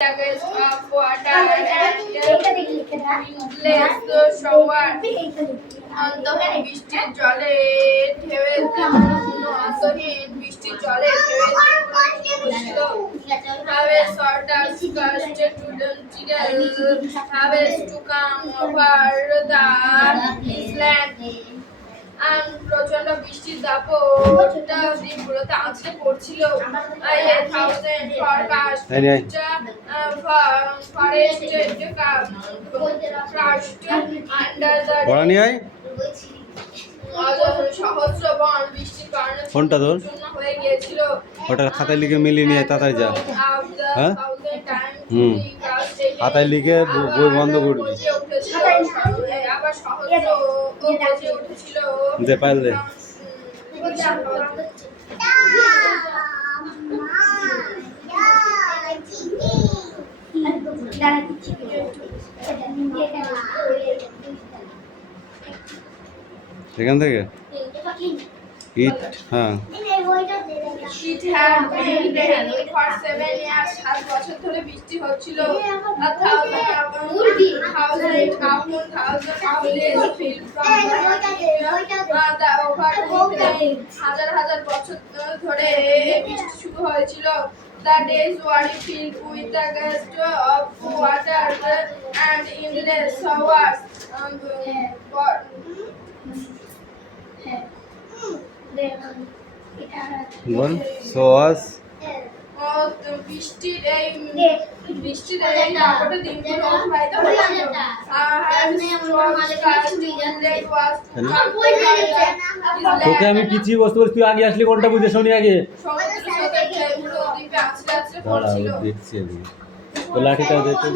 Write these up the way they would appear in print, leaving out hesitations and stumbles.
August of water and endless shower অন্তহীন বৃষ্টির জলে ঢেউয়ে অন্তহীন বৃষ্টির জলে ঢেউয়ে harvest waters gushed to the harvest to come over the land and প্রচন্ড বৃষ্টির দাপটটা দ্বীপগুলোতে আছড়ে পড়ছিল থাউজেন্ড ফরকাস্ট সহস্র বন বৃষ্টির কারণে ফোনটা তোর হয়ে গিয়েছিল। ওটা খাতায় লিখে মিলিয়ে নিয়ে তাড়াতাড়ি যা। হ্যাঁ খাতায় লিখে বই বন্ধ করবি। আবার সহস্র উঠেছিল দে পাইল দে সেখান থেকে ইট হ্যাঁ It had been raining for 7 years. 7 বছর ধরে বৃষ্টি হচ্ছিল। হাজার হাজার বছর ধরে বৃষ্টি শুরু হয়েছিল। The days were filled with the gust of water and endless showers. বল সোয়াস বৃষ্টির এই দাপটে দিনগুলো অতিবাহিত হয়েছিল। তোকে আমি পিছিয়ে বসতে বলছি, তুই আগে আসলি কোনটা বুঝে শুনি আগে। দেখছি তো লাঠিটা দেখতে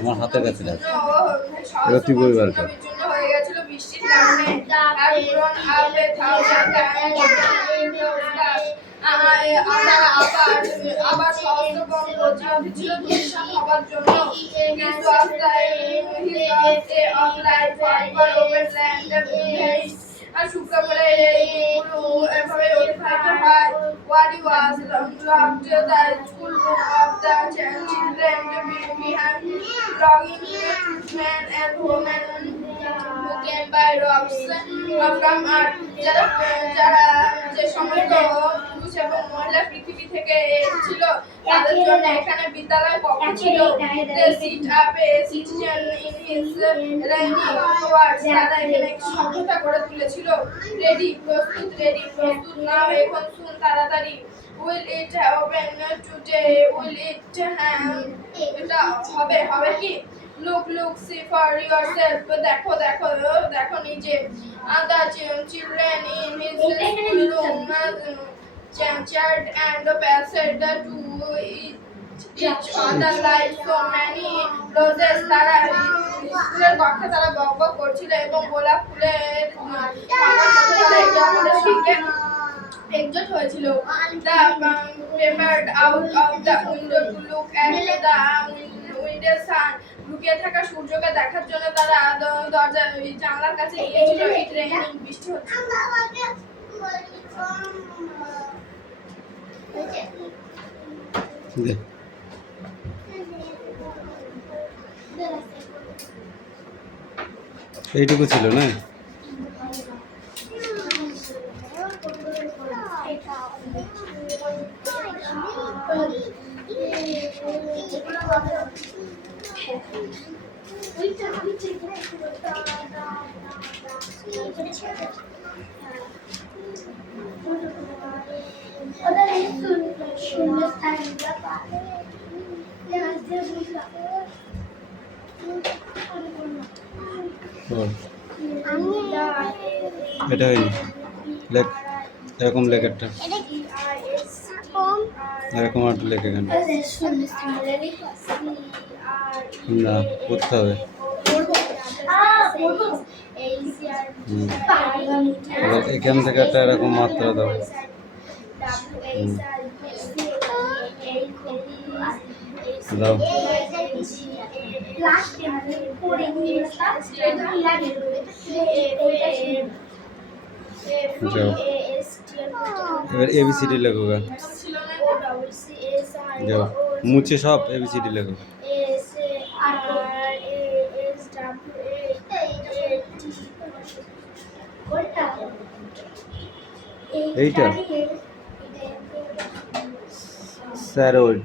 আমার হাতের কাছে এবার তুই বই বার কর। হয়ে গেছিল বৃষ্টির কারণে আবার সহস্র বন গর্জে উঠেছিল ধূলিসাৎ হবার জন্য। আর শুক্রবারে এইগুলো এভাবে অতিবাহিত হয়। What was locked the school room of the children behind, logging men and women who came by ropes from earth. যারা যে সমস্ত পুরুষ এবং মহিলা পৃথিবী থেকে এসেছিল তাদের জন্য এখানে বিদ্যালয় কক্ষ ছিল। They sit up a citizen in his reigning words. তারা এখানে একটি সভ্যতা গড়ে তুলেছিল। রেডি প্রস্তুত নাও এখন শুন তাড়াতাড়ি। Will it open today? Will it এটা হবে কি? Look, see for yourself. দেখো নিজে। The children in his room chatted and passed to each other like so many roses. তারা স্কুলের কক্ষে তারা বকবক করছিল এবং গোলাপ ফুলের সঙ্গে একজোট হয়েছিল। The peered out of the window to look at the window sun. লুকিয়ে থাকা সূর্যকে দেখার জন্য তারা দরজা জানলার কাছে গিয়েছিল। It raining, বৃষ্টি হচ্ছে। এইটুকু ছিল না? এটা হয়নি, লেখ এরকম লেখ একটা, এরকম একটা লেখ এখানে না করতে হবে। এখান থেকে একটা এরকম মাত্রা দাও। দাও লাস্ট মানে পড়ে ইংলিশটা সেটা লাগে যাও এবার এবিসিডি লেখো গা। যাও মুছে সব এবিসিডি লেখো। এইটা স্যারোড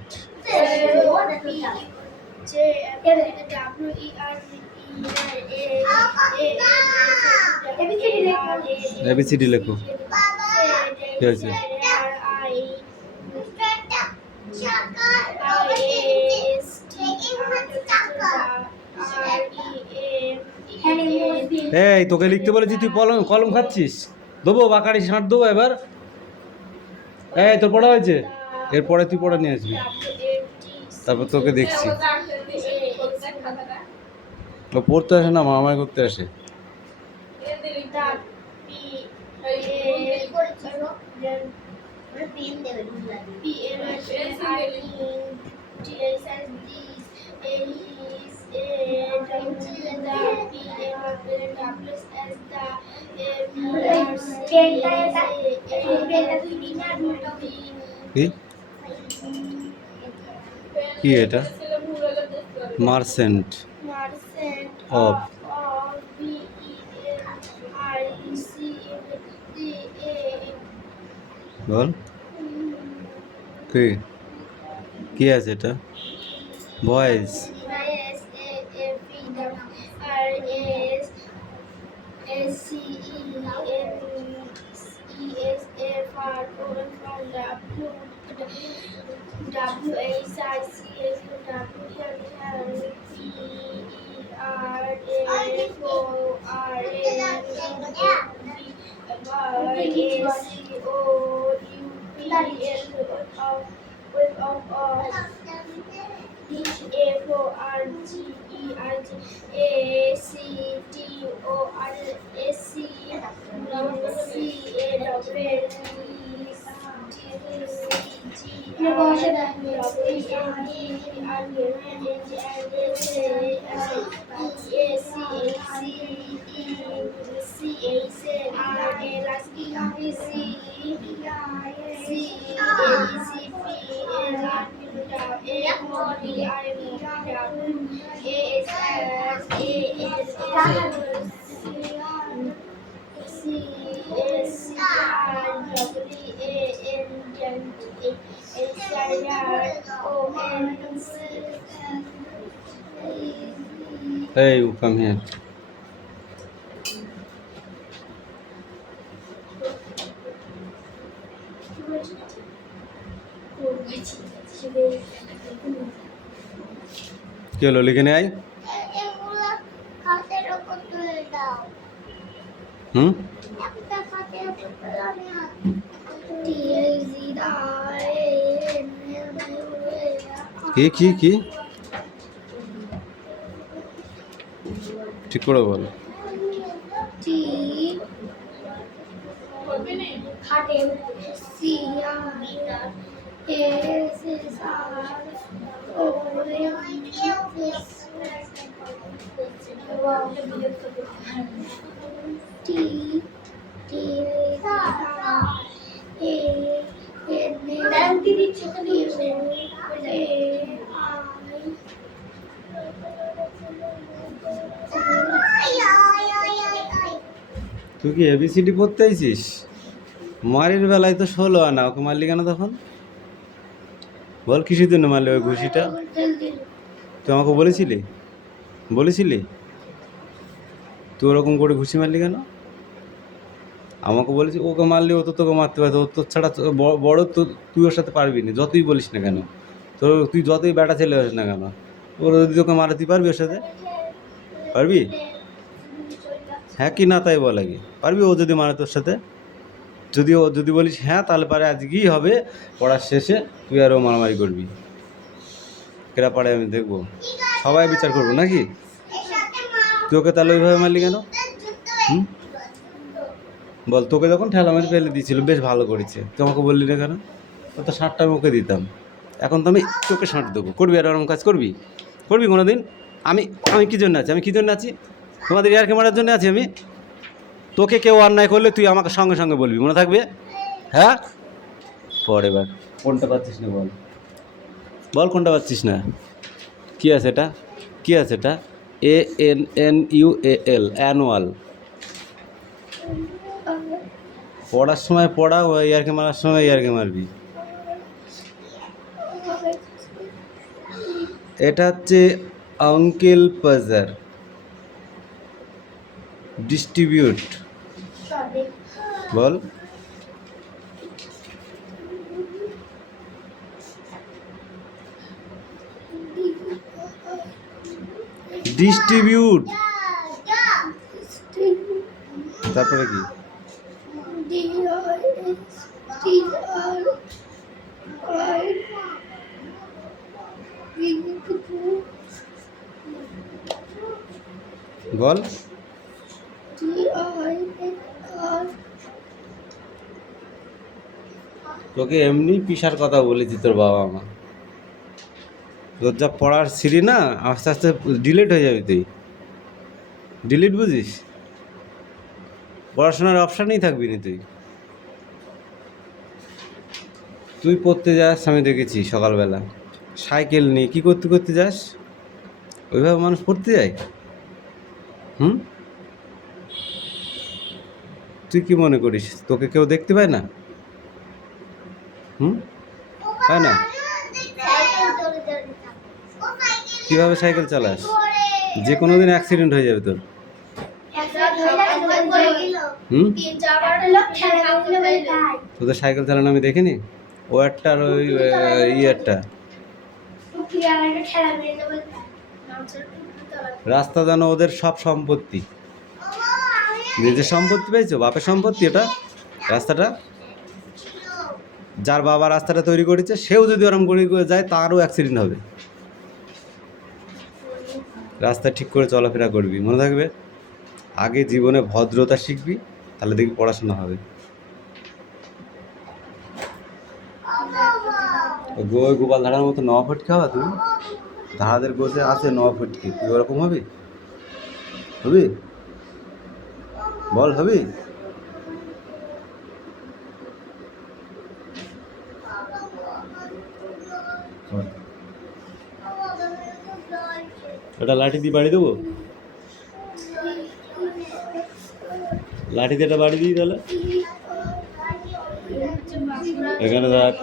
এবিসিডি লেখো। কি হয়েছে? এই তোকে লিখতে বলেছি, তুই কলম কলম খাচ্ছিস। দেবো বাকারি ছাঁট দেবো এবার। এই তোর পড়া হয়েছে, এরপরে তুই পড়া নিয়ে আসবি, তারপর তোকে দেখছি। ও পড়তে আসে না, মামাই করতে আসে। কি কি এটা? মার্সেন্ট অফ বল কি কি আছে এটা? Voice Hey, you come here. কি হলো, লিখে নে আই। হুম কি কি কি ঠিক করে বল। তুই কি এবিসিডি পড়তে আইছিস? মারির বেলায় তো 16 আনা, ওকে মারলি কেন তখন? বল কিসের জন্য মারলি ওই ঘুষিটা? তুই আমাকে বলেছিলি তুই ওরকম করে ঘুষি মারলি কেন? আমাকে বলেছি ওকে মারলি, ও তো তোকে মারতে পারতো, তোর ছাড়া বড় তো তুই ওর সাথে পারবি না, যতই বলিস না কেন। তুই যতই বেটা ছেলে হোস না কেন, ওর যদি তোকে মারে তুই পারবি ওর সাথে? পারবি? হ্যাঁ কি না তাই বল আগে। পারবি ও যদি মারে তোর সাথে? যদি বলিস হ্যাঁ, তাহলে পারে আজকেই হবে, পড়ার শেষে তুই আরও মারামারি করবি। কেরা পারে আমি দেখবো, সবাই বিচার করবো নাকি? তুই ওকে তাহলে ওইভাবে মারলি কেন? হুম বল, তোকে যখন ঠেলা মারি ফেলে দিয়েছিল বেশ ভালো করেছে, তুই আমাকে বললি না কেন? ও তো 60টা আমি ওকে দিতাম, এখন তো আমি তোকে 60 দেবো। করবি আর ওরকম কাজ করবি কোনো দিন? আমি আমি কী জন্য আছি? আমি কী জন্য আছি? তোমাদের ইয়ারকি মারার জন্য আছি আমি? তোকে কেউ অন্যায় করলে তুই আমাকে সঙ্গে সঙ্গে বলবি, মনে থাকবে? হ্যাঁ, পর এবার কোনটা পাচ্ছিস না বল, বল কোনটা পাচ্ছিস না? কী আছে এটা? কী আছে এটা? ANNUAL, annual. পড়ার সময় পড়া, ও ইয়ারকি মারার সময় ইয়ারকি মারবি। এটা হচ্ছে আঙ্কেল পাজার, ডিস্ট্রিবিউট। বল। ডিস্ট্রিবিউট, তারপরে কি? বল। তোকে এমনি পিসার কথা বলেছি তোর বাবা মা। তোর যা পড়ার সিঁড়ি না, আস্তে আস্তে ডিলিট হয়ে যাবি তুই। ডিলিট বুঝিস? পড়াশোনার অপশানেই থাকবি না তুই। তুই পড়তে যাস, আমি দেখেছি সকালবেলা সাইকেল নিয়ে কী করতে করতে যাস? ওইভাবে মানুষ পড়তে যায়? হুম, তুই কি মনে করিস তোকে কেউ দেখতে পায় না? হুম, পায় না? কীভাবে সাইকেল চালাস? যে কোনো দিন অ্যাক্সিডেন্ট হয়ে যাবে তোর। হুম, তোদের সাইকেল চালানো আমি দেখিনি। ও একটা আর ওই একটা রাস্তা যেন ওদের সব সম্পত্তি। নিজের সম্পত্তি পেয়েছো, বাপের সম্পত্তি এটা রাস্তাটা। যার বাবা রাস্তাটা তৈরি করেছে সেও যদি ওরম করে যায় তারও অ্যাক্সিডেন্ট হবে। রাস্তা ঠিক করে চলাফেরা করবি, মনে থাকবে। আগে জীবনে ভদ্রতা শিখবি, তাহলে দেখবি পড়াশোনা হবে। গোপাল ধারার মতো নয়া ফটকে হওয়া তুমি? ধারাদের গোছে আছে নয়া ফটকে, তুই ওরকম হবি? হবি? বল হবি? ওটা লাঠি দিয়ে বাড়ি দেবো? লাঠি দিয়ে এটা বাড়ি দিই তাহলে। এখানে দেখ,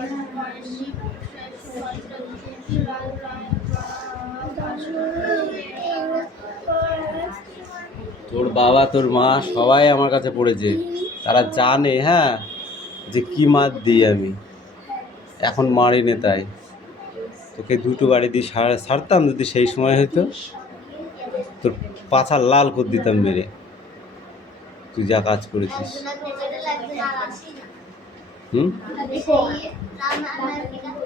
তোর বাবা তোর মা সবাই আমার কাছে পড়েছে, তারা জানে হ্যাঁ যে কি মার দিই আমি। এখন মারি নে, তাই তোকে দুটো বাড়ি দিয়ে ছাড়তাম যদি সেই সময় হয়তো তোর পাছা লাল করে দিতাম মেরে। তুই যা কাজ করেছিস। হুম,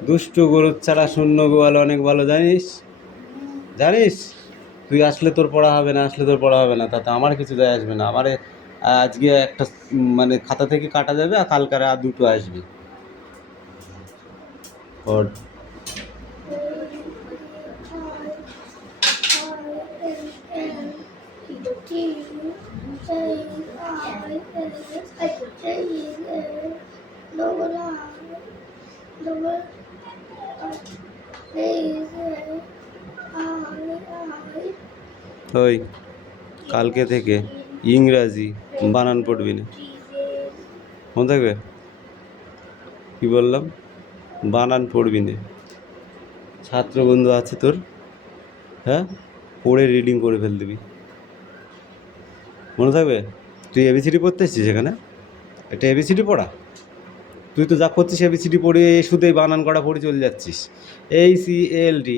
দুষ্টু গরুর ছাড়া শূন্য গোয়াল অনেক ভালো, জানিস? জানিস তুই আসলে তোর পড়া হবে না, আসলে তোর পড়া হবে না, তাতে আমার কিছু যায় আসবে না। আমারে আজকে একটা মানে খাতা থেকে কাটা যাবে, আর কালকারে আর দুটো আসবে। ওর ওই কালকে থেকে ইংরাজি বানান পড়বি না, মনে থাকবে? কি বললাম? বানান পড়বি না। ছাত্র বন্ধু আছে তোর, হ্যাঁ, পড়ে রিডিং করে ফেল দিবি, মনে থাকবে? তুই এবিসিডি পড়তে এসছিস এখানে, এটা এবিসিডি পড়া? তুই তো যা করছিস এবিসিডি পড়ে শুধুই বানান করা পড়ে চলে যাচ্ছিস। HELD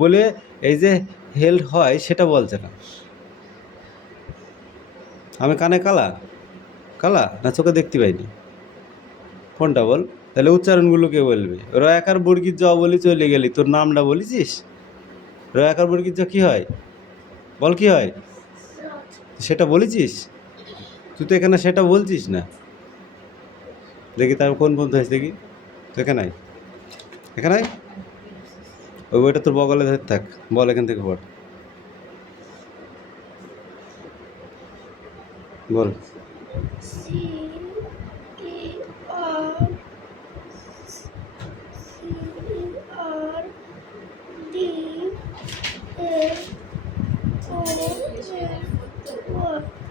বলে এই যে হেল্ড হয় সেটা বলছে না। আমি কানে কালা কালা না চোখে দেখতে পাইনি? কোনটা বল? তাহলে উচ্চারণগুলো কে বলবে? রয়াকার বর্গীর জ বলি চলে গেলি, তোর নামটা বলেছিস? রয়াকার বর্গীর জ কী হয় বল, কী হয় সেটা বলেছিস? তুই তো এখানে সেটা বলছিস না। দেখি তার কোন বন্ধু হয়েছে দেখি তো। এখানে এখানে ওই বইটা তোর বগলে ধরে থাক, বল এখান থেকে পড়। বল।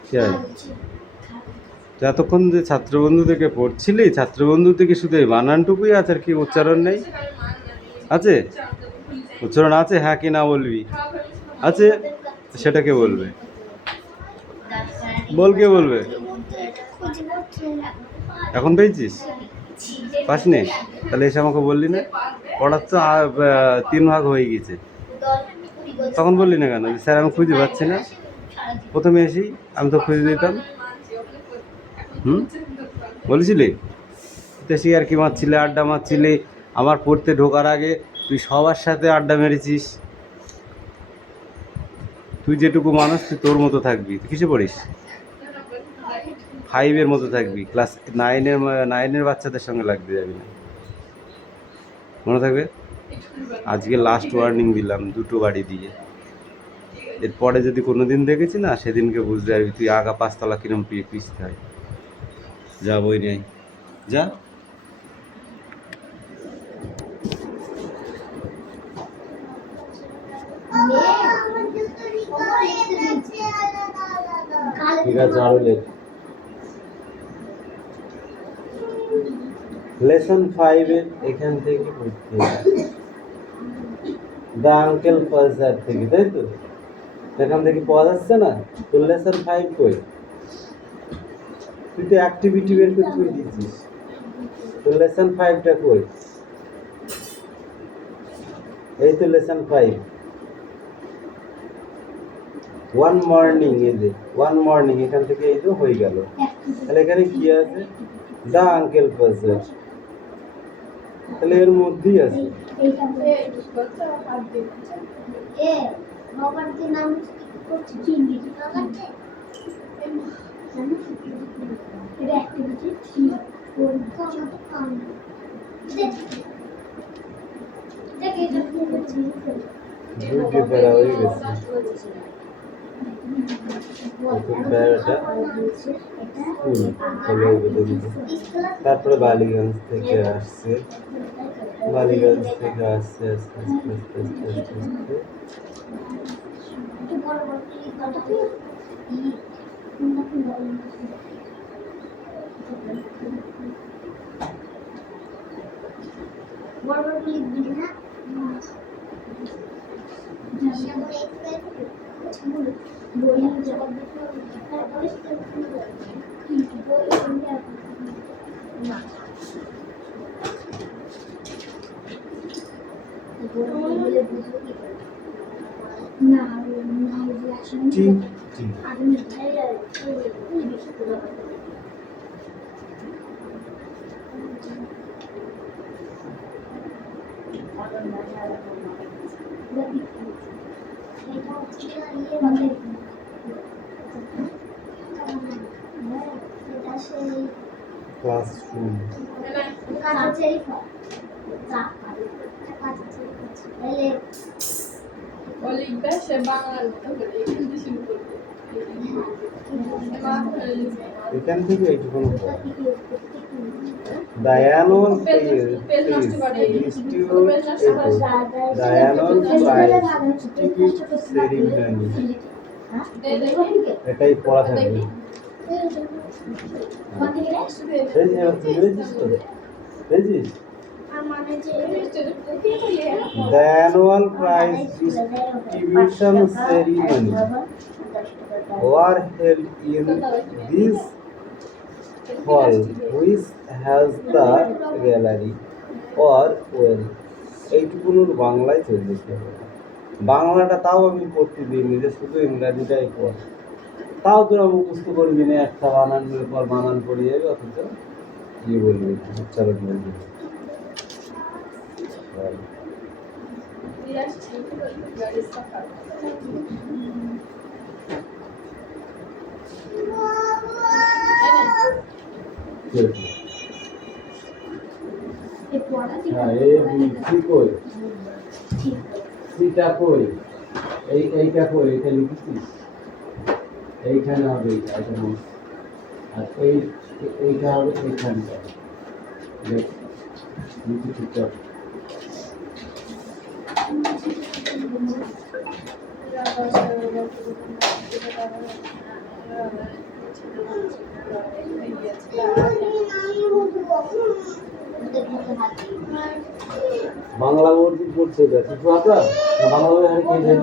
কি হয়? তুই এতক্ষণ যে ছাত্রবন্ধু থেকে পড়ছিলি, ছাত্রবন্ধু থেকে শুধু এই বানানটুকুই আছে, আর কি উচ্চারণ নেই? আছে? উচ্চারণ আছে, হ্যাঁ কি না বলবি? আছে, সেটাকে বলবে। বল, কে বলবে? এখন পেয়েছিস? পাসনি? তাহলে এসে আমাকে বললি না? পড়ার তো 3 ভাগ হয়ে গেছে, তখন বললি না কেন? স্যার আমি খুঁজে পাচ্ছি না। প্রথমে এসেই আমি তো খুঁজে দিতাম। বলেছিলি? তো সে আর কি মারছিলে, আড্ডা মারছিলে। আমার পড়তে ঢোকার আগে তুই সবার সাথে আড্ডা মেরেছিস। তুই যেটুকু মানুষ, তুই তোর মতো থাকবি। তুই কিসে পড়িস? 5-এর মতো থাকবি, ক্লাস 9-এর বাচ্চাদের সঙ্গে লাগতে যাবি না, মনে থাকবে? আজকে লাস্ট ওয়ার্নিং দিলাম, 2টো গাড়ি দিয়ে। এরপরে যদি কোনো দিন দেখেছি না, সেদিনকে বুঝতে পারবি তুই আগা 5 তলা কিরম পিছতে হয়। যা বই নেই, যা। ঠিক আছে, আরো লেখ। লেসন 5-এর এখান থেকে পড়তে হবে, দ্য আঙ্কেল ফাজার থেকে, তাই তো? এখান থেকে পাওয়া যাচ্ছে না? তোর লেসন 5 কই? তুই তো অ্যাক্টিভিটি বের করে তুই দিচ্ছিস। তোর লেসন 5টা কই? এই তো লেসন 5, ওয়ান মর্নিং। এই যে ওয়ান মর্নিং, এখান থেকে এই তো হয়ে গেল। তাহলে এখানে কি আছে? The uncle father. তাহলে এর মধ্যেই আছে। দুটি প্যারা হয়ে গেছে। প্যারাটা তারপরে বালিগঞ্জ থেকে আসছে, বালিগঞ্জ থেকে আসছে আস্তে আস্তে আস্তে আস্তে আস্তে আস্তে ঠিক ঠিক। ক্লাসরুম। এখান থেকে এইটুকুন ডায়ানোর সেরিমনি, এটাই পড়া থাকবে। The annual prize distribution ceremony were held in this hall, which has the gallery or well. এইটুকুনোর বাংলায় চলে যেতে হবে। বাংলাটা তাও আমি পড়তে দিইনি, যে শুধু ইংরাজিটাই পড়। তাও তোরা মুখস্থ করবি না, একটা বানানের পর বানান পড়ে যাবে, অথচ কি বলবি, উচ্চারণ বলবি। সিটা কই? এইটা কই? এটা লিখেছিস? এইখানে হবে, এইটা এইটা হবে এইখানটা নিচে বাংলা বোর্ড পড়ছে কিছু আছে না বাংলা বোর্ড হারিয়ে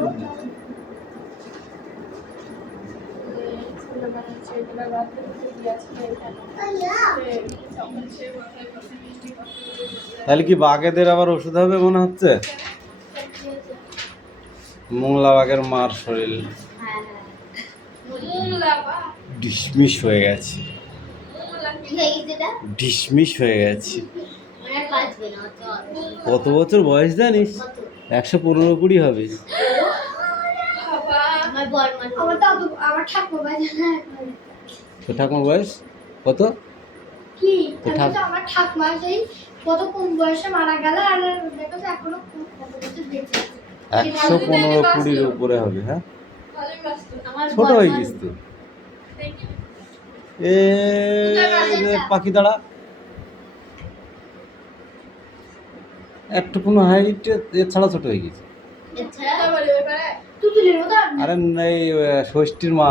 তাহলে কি বাঘেদের আবার ওষুধ হবে মনে হচ্ছে মোংলা বাঘের মার শরীর ডিসমিস হয়ে গেছে ডিসমিস হয়ে গেছে কত বছর বয়স জানিস 115-20 হবে তো ঠাকুমার বয়স কত কি তো ঠাক- আমার ঠাকুমা সেই কত কম বয়সে মারা গেল আর দেখো তো এখনো কত বছর বেঁচে আছে 115-20 উপরে হবে হ্যাঁ ছোট হয়ে গেছিস তো এ যে পাখি দাঁড়া একটু কোনো হাইট ছাড়া ছোট হয়ে গেছে তুতুলের মতো আরে এই ষষ্ঠীর মা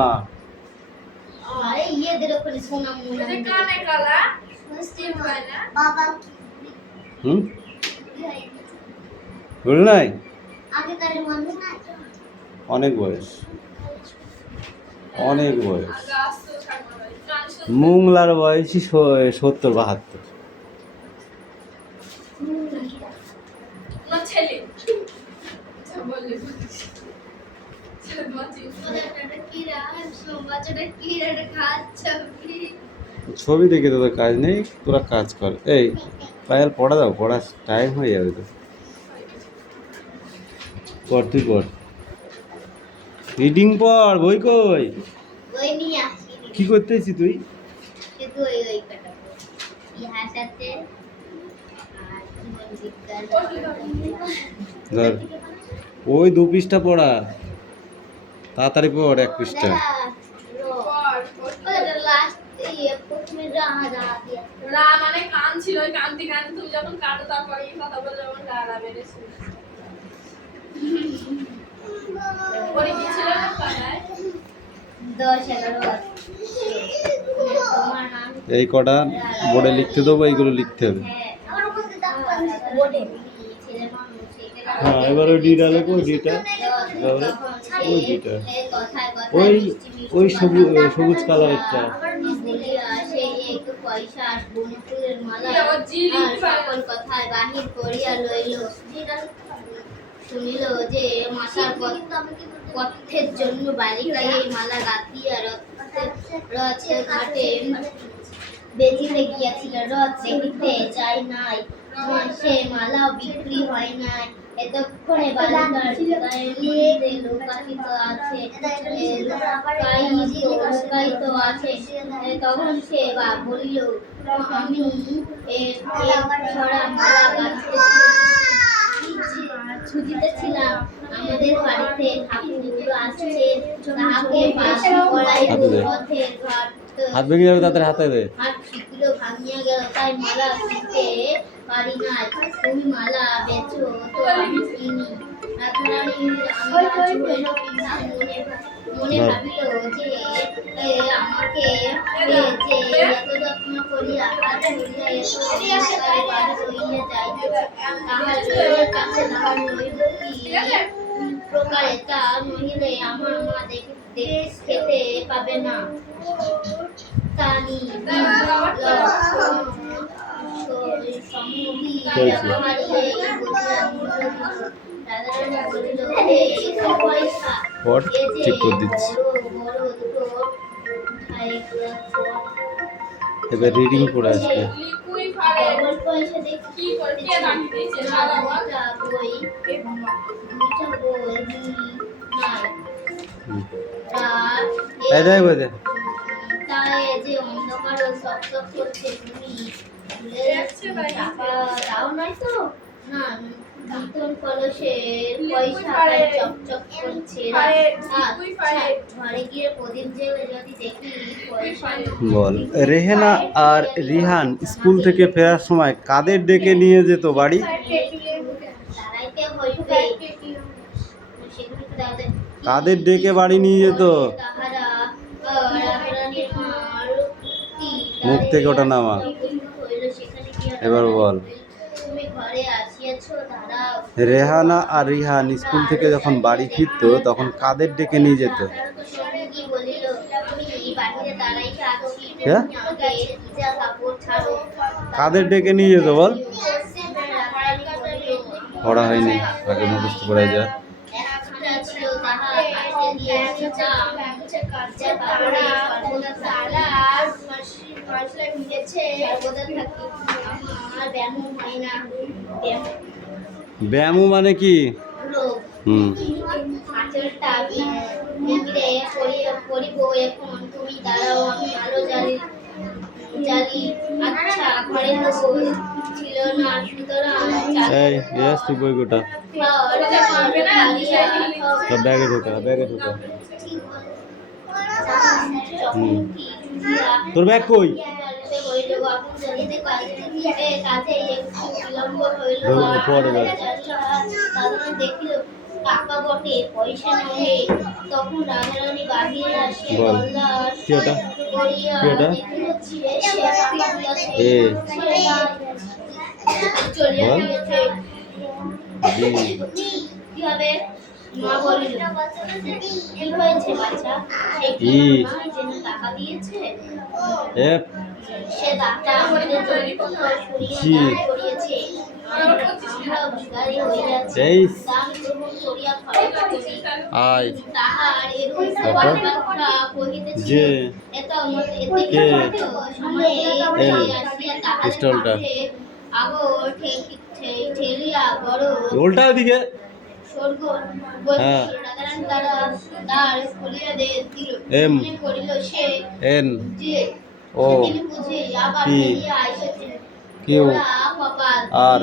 আরে ইয়েদের ওপরে সোনা মুনা বাবা হুম বুঝলি নাই আগেকারের মানুষ না অনেক বয়স অনেক বয়স মোংলার বয়সই 70-72 ছবি দেখে তোদের কাজ নেই তোরা কাজ কর এই পায়েল পড়া দাও পড়া টাইম হয়ে যাবে তো পড় তুই পড় রিডিং পড় বই কই ওই নিয়ে আসি কি করতেছি তুই কিন্তু ওই কাটা ইহাসাতে আর জীবন বিজ্ঞান ধর ওই 2 পৃষ্ঠা পড়া তাড়াতাড়ি পড় 1 পৃষ্ঠা মানে কান ছিল ওই কান্তি কান্তি তুমি যখন কাটো তারপরে এই কথা বলে যখন রাড়া বেড়েছে পরে কি ছিল না পাড়ায় 10-11 তোমার নাম এই কটা বোর্ডে লিখতে দেবো এইগুলো লিখতে হবে আমার মধ্যে দাগ বোর্ডে ছেলে মানুষ হ্যাঁ এবার ওই ডিটা লেখো ডিটা ওই ডিটা ওই ওই সবুজ কালারেরটা আবার মিস্ত্রি আসে একটু পয়সা আর বনফুলের মালা আর সকল কথায় বাহির করিয়া লইল শুনিল যে মাতার পথের জন্য বালিকা এই মালা গাঁথিয়া রথ ঘাটে বেঁধিতে গিয়াছিল রথ দেখিতে যাই নাই সে মালাও বিক্রি হয় নাই এতক্ষণে বালিকার হৃদয়ে লোকায়িত আছে লোকায়িত আছে তখন সে বা বলিল আমি ছড়া মালা ছুটিতেছিলাম আমাদের বাড়িতে ঠাকুর আসছে তাহাকে পাশে করাইব রথের ঘাট হাত ভেঙে যাবে তাদের হাতে দে হাত শিখিল ভাঙিয়া গেল তাই মালা কিনতে পারি নাই তুমি মালা বেচো তো আমি কিনি মনে ভাবিল যে আমাকে যে এত যত্ন করিয়া হাত ধরিয়া এত বাড়ি লইয়া যাইত তাহার কাছে তাহার লইব কি প্রকারে তা নহিলে আমার মা খেতে পাবে না তানি পড় ঠিক করে দিচ্ছি এবার রিডিং পড়ে আসবে লিকুই ফাড়ে কি করতে বাকি দিয়েছে সারা বল এই দেখ বই দে তাই যে অন্ধকার শব্দ করছে তুমি দাও নাই তো না নতুন কলসের পয়সা চকচক করছে ঘরে গিয়ে প্রদীপ জেলে যদি দেখি পয়সা বল, রেহেনা আর রিহান স্কুল থেকে ফেরার সময় কাদের ডেকে নিয়ে যেত বাড়ি? দাঁড়াইতে হইবে সেগুলো তাদের কাদের ডেকে বাড়ি নিয়ে যেত? তাহারা রাধারানীর মার মুখ থেকে ওটা নামা। এবার বল। তুমি ঘরে আসিয়াছো, দাঁড়াও। রেহানা আর রিহান স্কুল থেকে যখন বাড়ি ফিরতো তখন কাদের ডেকে নিয়ে যেত? সঙ্গী বলিল, আমি বাহিরে দাঁড়াইতে আছি, হ্যাঁ? আমাকে ভিজা কাপড় ছাড়ো। কাদের ডেকে নিয়ে যেত বল? রাধারানী বলিল, পড়া হয়নি, আগে মুখস্থ করে যা। একটা ছিল তাহা কাছে দিয়ে দিতাম, ভিজা কাপড়ে সর্বদা সর্বদা থাকি, আমার ব্যামো হয় না। ব্যায়ামু মানে কি? লোক আঁচলটা বিগড়ে পড়িব এখন, তুমি দাঁড়াও, আমি আলো জ্বালি। আচ্ছা, ঘরে তো ছিল না, সুতরাং এই ইয়েস, তুই বই গোটা ব্যাগে ঢোকা, ব্যাগে ঢোকা। তোর ব্যাগ কই? পরে ব্যাগ। দেখিল টাকা বটে, পয়সা নহে। তখন রাধারানী বাহিরে আসিয়া বল। গল্লার কি ওটা? করিয়া কি ওটা? দেখিল ছিঁড়ে সে টাকা দিয়াছে। এ চলিয়া বল। গিয়াছে। কি হবে? মা বলিল, কি হয়েছে বাচ্চা? সে কি আমার জন্য টাকা দিয়েছে? এফ সে টাকা আমাদের জন্য কোথাও সরিয়ে করিয়েছে। আমরা ভিখারি হইয়াছি, এই দান গ্রহণ করিয়া খরচ করি। আয় তাহার এরূপ তারপর? কথাবার্তা কহিতেছিল। যে এতে কে? সময়ে এল। আসিয়া তাহাদের পিস্তলটা। কাছে আগর ঠেলিয়া বড় উল্টা ওদিকে। স্বর্গ হ্যাঁ। রাধারানী তার খুলিয়া দিল। এম। মনে করিল সে এন যে ও সেদিন বুঝি আবার পি ফিরিয়া আইসেছে। কিউ ওরা কপাল। আর